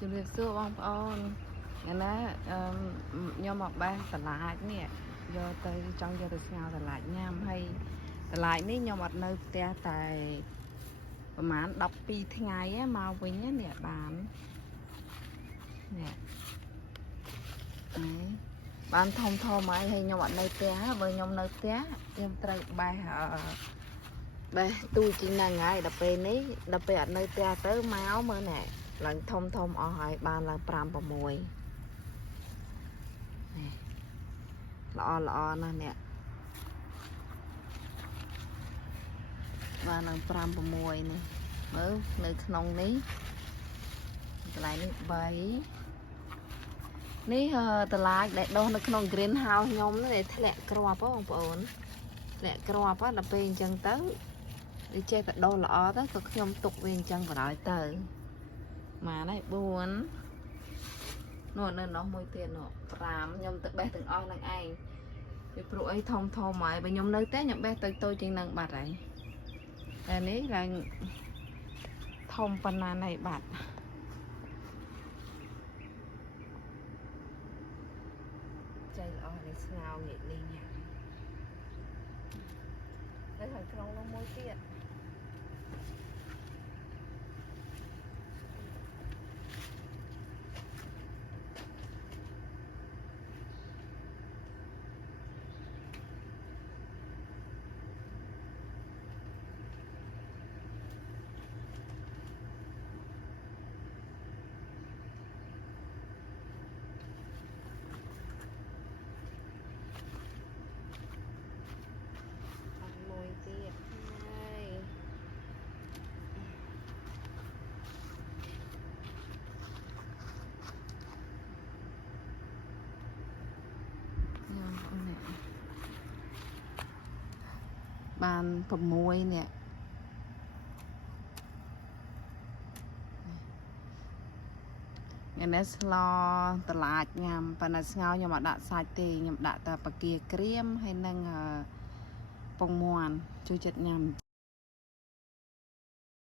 ជំរាបសួរបងប្អូនណាខ្ញុំមកបេះតឡាចនេះយកទៅចង់យកទៅស្ងោរតឡាចញ៉ាំហើយតឡាចនេះខ្ញុំអត់នៅផ្ទះតែប្រហែល12ថ្ងៃមកវិញនេះបាននេះបានធំហើយខ្ញុំអត់នៅផ្ទះបើខ្ញុំនៅផ្ទះខ្ញុំត្រូវបេះទូជីហ្នឹងហើយដល់ពេលអត់នៅផ្ទះទៅមកមើលណែឡើងធំអស់ហើយបានឡើង5 6នេះល្អណាស់នេះបានឡើង5 6នេះមើលនៅក្នុងនេះកន្លែងនេះ3នេះតឡាចដែលដុះនៅក្នុង green house ខ្ញុំនេះធ្លាក់គ្រាប់បងប្អូនធ្លាក់គ្រាប់ដល់ពេលអញ្ចឹងទៅវាចេះតែដុះល្អទៅក៏ខ្ញុំទុកវាអញ្ចឹងបណ្ដោយទៅម៉ានហើយ4នោះនៅនោះមួយទៀតនោះ5ខ្ញុំទៅបេះទាំងអស់នឹងឯងពីព្រោះអីធំហើយបើខ្ញុំនៅតែខ្ញុំបេះតូចជាងនឹងបាត់ហើយតែនេះឡើងធំប៉ុណ្ណាណៃបាត់ចៃល្អនេះស្ងោរងាយលេងញ៉ាំនៅខាងក្នុងនោះមួយទៀតទៀតហើយបាន6នេះនេះស្លតឡាចញ៉ាំប៉ុន្តែស្ងោរខ្ញុំអត់ដាក់សាច់ទេខ្ញុំដាក់តែបកាក្រៀមហើយនឹងពងមាន់ជួយចិត្តញ៉ាំ